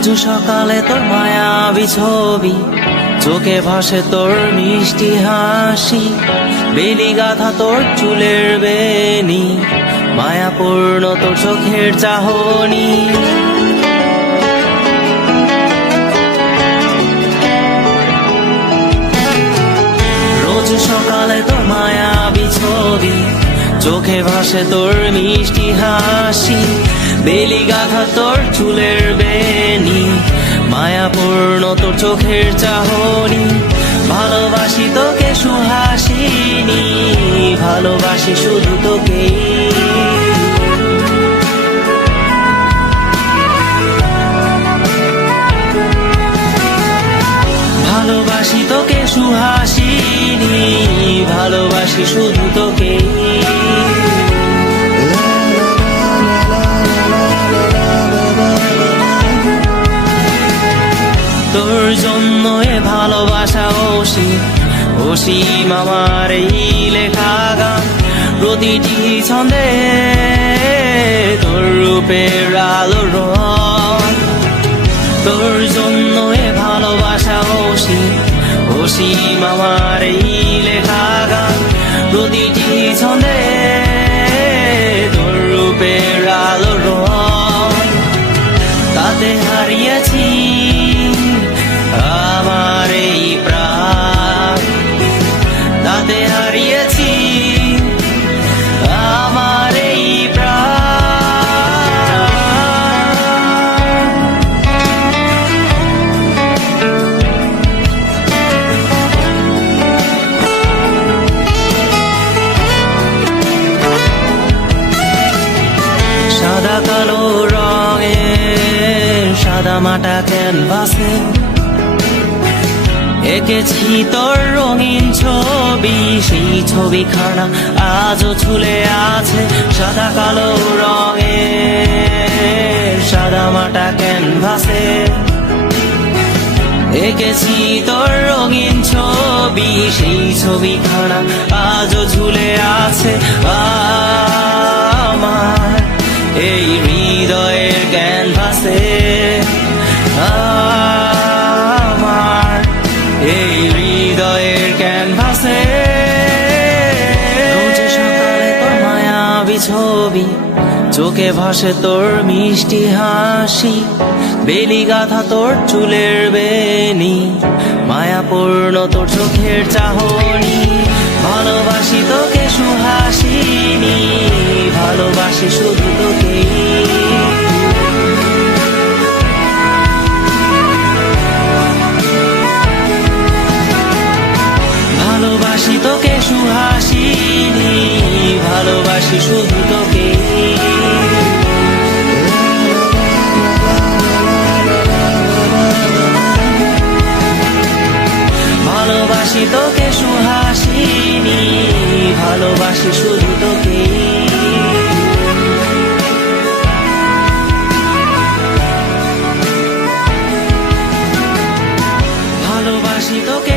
রোজ সকালে তোর মায়াবী ছবি, চোখে ভাসে তোর মিষ্টি হাসি, বেলি গাথা তোর চুলের বেনি, মায়াপূর্ণ তোর চোখের চাহনি। রোজ সকালে তোর মায়াবী ছবি, চোখে ভাসে তোর মিষ্টি হাসি, বেলি গাথা তোর চুলের বেনি, মায়াপূর্ণ তোর চোখের চাহনি। ভালোবাসি তোকে সুহাসিনী, ভালোবাসি শুধু তোকেই। ভালোবাসি তোকে সুহাসিনী, ভালোবাসি শুধু তোকেই। তোর জন্য এ ভালোবাসা অসীম, অসীম আমার এই লেখা গান। প্রতিটি ছন্দে তোর রূপের আলো রং। তোর জন্য এ ভালোবাসা অসীম, অসীম আমার এই লেখা গান। প্রতিটি ছন্দে তোর রূপের আলো রং। তাতে হারিয়েছি আমার এই প্রাণ, তাতে হারিয়েছি আমার এই প্রাণ। সাদা কালো রঙের সাদা মাটা ক্যানভাসে এঁকেছি তোর রঙিন ছবি, সেই ছবিখানা আজও ঝুলে আছে সাদা কালো রঙের সাদা মাটা ক্যানভাসে। এঁকেছি তোর রঙিন ছবি, সেই ছবিখানা আজও ঝুলে আছে আমার এই হৃদয়ের ক্যানভাসে। আমার এই হৃদয়ের ক্যানভাসে। রোজ সকালে তোর মায়াবী ছবি, চোখে ভাসে তোর মিষ্টি হাসি, বেলি গাথা তোর চুলের বেনি, মায়াপূর্ণ তোর চোখের চাহনি। ভালোবাসি তোকে সুহাসিনী, ভালোবাসি শুধু তোকেই। ভালোবাসি তোকে সুহাসিনী, ভালোবাসি শুধু তোকেই। ভালোবাসি তোকে সুহাসিনী, ভালোবাসি শুধু তোকেই। ভালোবাসি তোকে